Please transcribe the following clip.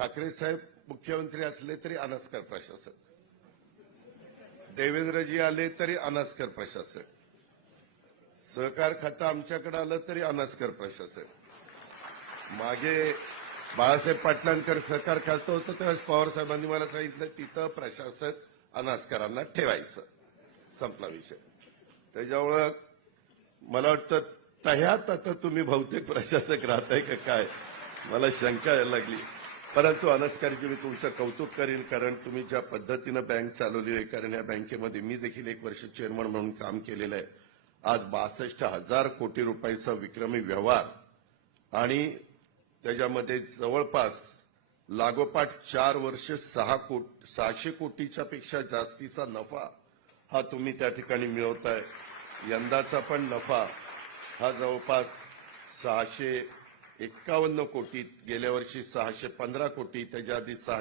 ठाकरे साहेब मुख्यमंत्री असले तरी अनास्कर प्रशासक. देवेंद्रजी आले तरी अनास्कर प्रशासक. सहकार खातं आमच्याकडे आलं तरी अनास्कर प्रशासक. मागे बाळासाहेब पाटलांकर सहकार खातं होतं तेव्हा पवार साहेबांनी मला सांगितलं तिथं प्रशासक अनास्करांना ठेवायचं. संपला विषय. त्याच्यामुळं मला वाटतं तह्यात आता तुम्ही बहुतेक प्रशासक राहताय का काय? मला शंका यायला लागली. परंतु अनस्कारजी मी तुमचं कौतुक करीन कारण तुम्ही ज्या पद्धतीनं बँक चालवली आहे कारण या बँकेमध्ये मी देखील एक वर्ष चेअरमन म्हणून काम केलेलं आहे. आज बासष्ट हजार कोटी रुपयाचा विक्रमी व्यवहार आणि त्याच्यामध्ये जवळपास लागोपाठ चार वर्ष सहा कोट सहाशे कोटीच्या पेक्षा जास्तीचा नफा हा तुम्ही त्या ठिकाणी मिळवताय. यंदाचा पण नफा हा जवळपास सहाशे एक्कावन्न कोटी गेल्या वर्षी सहाशे पंधरा कोटी त्याच्या आधी सहाशे